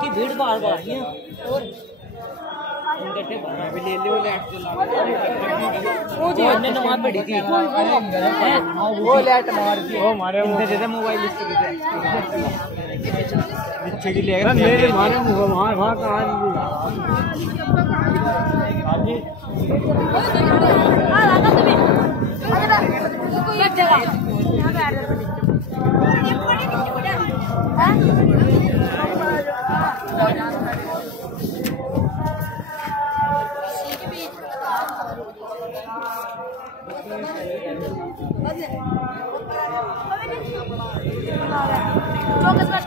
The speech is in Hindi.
की भीड़ बार बार है और नमाज पढ़ी थी वो लाइट मार दी वो मारे मोबाइल पीछे की लेगा मेरे मारे वहाँ वहाँ कहाँ Fokus mas,